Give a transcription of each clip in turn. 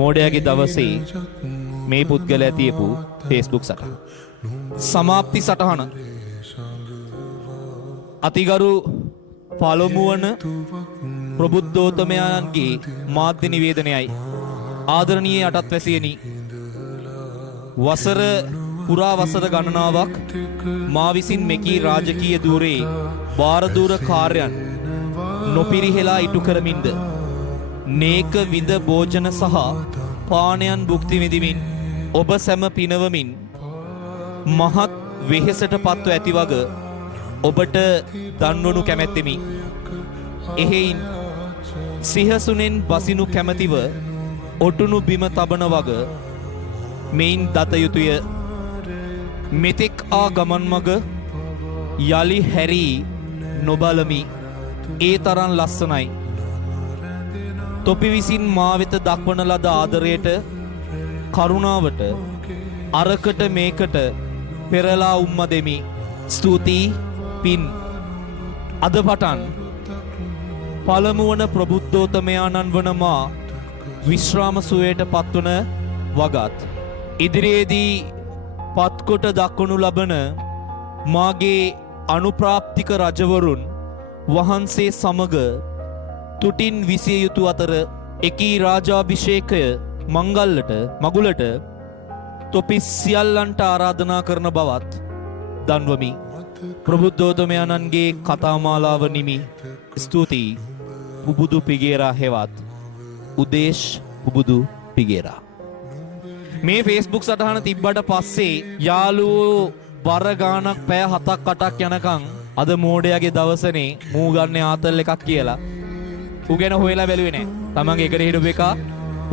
මෝඩයාගේ දවසේ මේ පුද්ගලයා තියපු Facebook සටහන. සමාප්ති සටහන. අතිගරු පළමු වන ප්‍රබුද්ධෝත්තමයන්ගේ මාධ්‍ය නිවේදනයයි. ආදරණීය යටත් වැසියනි, වසර පුරා වසර ගණනාවක් මා විසින් මෙකී රාජකීය ධූරේ භාරදූර කාර්යයන් නොපිරිහෙලා ඉටු කරමින්ද නේක විඳ භෝජන සහ පානයන් භුක්ති විඳිමින් ඔබ සැම පිනවමින් මහත් වෙහෙසට පත්ව ඇති වග ඔබට දන්වනු කැමැත්තෙමි. එහෙයින් සිහසුනෙන් බසිනු කැමැතිව ඔටුනු බිම තබන වග මෙයින් දත යුතුය. මෙතෙක් ආ ගමන් මග යලි හැරී නොබලමි. ඒ තරම් ලස්සනයි. තොපි විසින් මා වෙත දක්වන ලද ආදරයට, කරුණාවට අරකට මේකට පෙරලා උම්ම දෙමි. ස්තුතියි පින්. අද පටන් පළමු වන ප්‍රබුද්ධෝත්තමයාණන් වන මා විශ්‍රාම සුවයට පත්වන වගත් ඉදිරියේදී පත්කොට දක්වනු ලබන මාගේ අනුප්‍රාප්තික රජවරුන් වහන්සේ සමග තුටින් විසිය යුතු අතර එකී රාජාභිෂේකය මගුලට තොපි සියල්ලන්ට ආරාධනා කරන බවත් දන්වමි. ප්‍රබුද්ධෝත්තමයන්ගේ කතාමාලාව නිමි. ස්තුතියි පුබුදු පිගේරා හෙවත් උදේශ් පුබුදු පිගේරා. මේ Facebook සටහන තිබ්බට පස්සේ යාළුවෝ බර ගානක් පැය 7-8ක් යනකම් අද මෝඩයාගේ දවසනේ මූ ගන්න ආතල් එකක් කියලා ඌ ගැන හොයලා බැලුවේ නැහැ. තමන්ගේ එකට හිටපු එක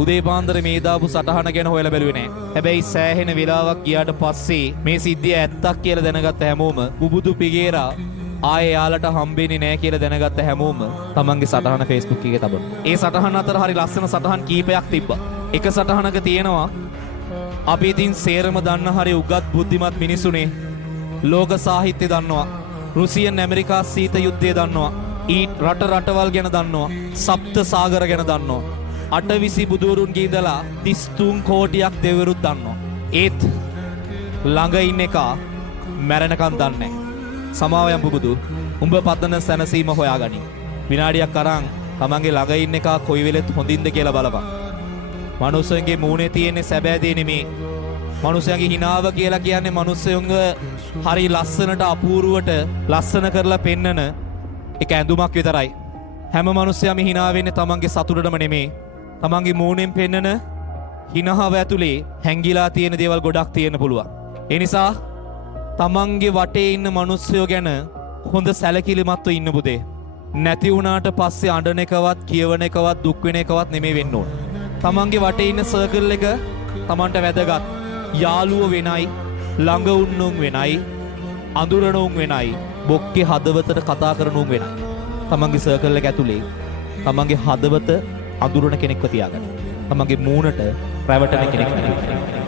උදේ පාන්දර මේ දාපු සටහන ගැන හොයලා බැලුවේ නැහැ. හැබැයි සෑහෙන වෙලාවක් ගියාට පස්සේ මේ සිද්ධිය ඇත්තක් කියලා දැනගත්ත හැමෝම පුබුදු පිගේරා ආයේ යාලට හම්බෙන්නේ නැහැ කියලා දැනගත්ත හැමෝම තමන්ගේ සටහන Facebook එකේ තබනවා. ඒ සටහන අතර හරි ලස්සන සටහන් කීපයක් තිබ්බා. එක සටහනක තියෙනවා අපි ඉතින් සේරම දන්න හරි උගත් බුද්ධිමත් මිනිසුනේ. ලෝක සාහිත්‍ය දන්නවා. රුසියන් ඇමරිකා සීත යුද්ධය දන්නවා. ඊට රටවල් ගැන දන්නවා. සප්ත සාගර ගැන දන්නවා. අටවිසි බුදුවරුන්ගේ ඉඳලා 33 කෝටියක් දෙවිවරුත් දන්නවා. ඒත් ළඟ ඉන්න එක මැරෙනකන් දන්නේ නැහැ. සමාවයන් පුබුදු උඹ පතන සැනසීම හොයාගනි. විනාඩියක් අරන් තමන්ගේ ළඟ ඉන්න එක කොයි වෙලෙත් හොඳින්ද කියලා බලපන්. මනුස්සයන්ගේ මූණේ තියෙන සැබෑ දේ නෙමේ. මනුස්සයන්ගේ හිනාව කියලා කියන්නේ මනුස්සයන්ව හරි ලස්සනට අපූර්වට ලස්සන කරලා පෙන්නන එක ඇඳුමක් විතරයි. හැම මනුස්සයම හිනා වෙන්නේ තමන්ගේ සතුටටම නෙමේ. තමන්ගේ මූණෙන් පෙන්නන හිනාව ඇතුලේ හැංගිලා තියෙන දේවල් ගොඩක් තියෙන්න පුළුවන්. ඒ නිසා තමන්ගේ වටේ ඉන්න මනුස්සයෝ ගැන හොඳ සැලකිලිමත්ව ඉන්න පුතේ. නැති වුණාට පස්සේ අඬන එකවත් කියවන එකවත් දුක් වෙන එකවත් නෙමෙයි වෙන්න ඕන. තමන්ගේ වටේ ඉන්න සර්කල් එක තමන්ට වැදගත්. යාළුවෝ වෙනයි, ළඟ උන්නුන් වෙනයි, අඳුරනුන් වෙනයි, බොක්කේ හදවතට කතා කරනුන් වෙනයි. තමන්ගේ සර්කල් එක ඇතුලේ තමන්ගේ හදවත අඳුරන කෙනෙක්ව තියාගන්න. තමන්ගේ මූණට රැවටෙන කෙනෙක් නෙවෙයි.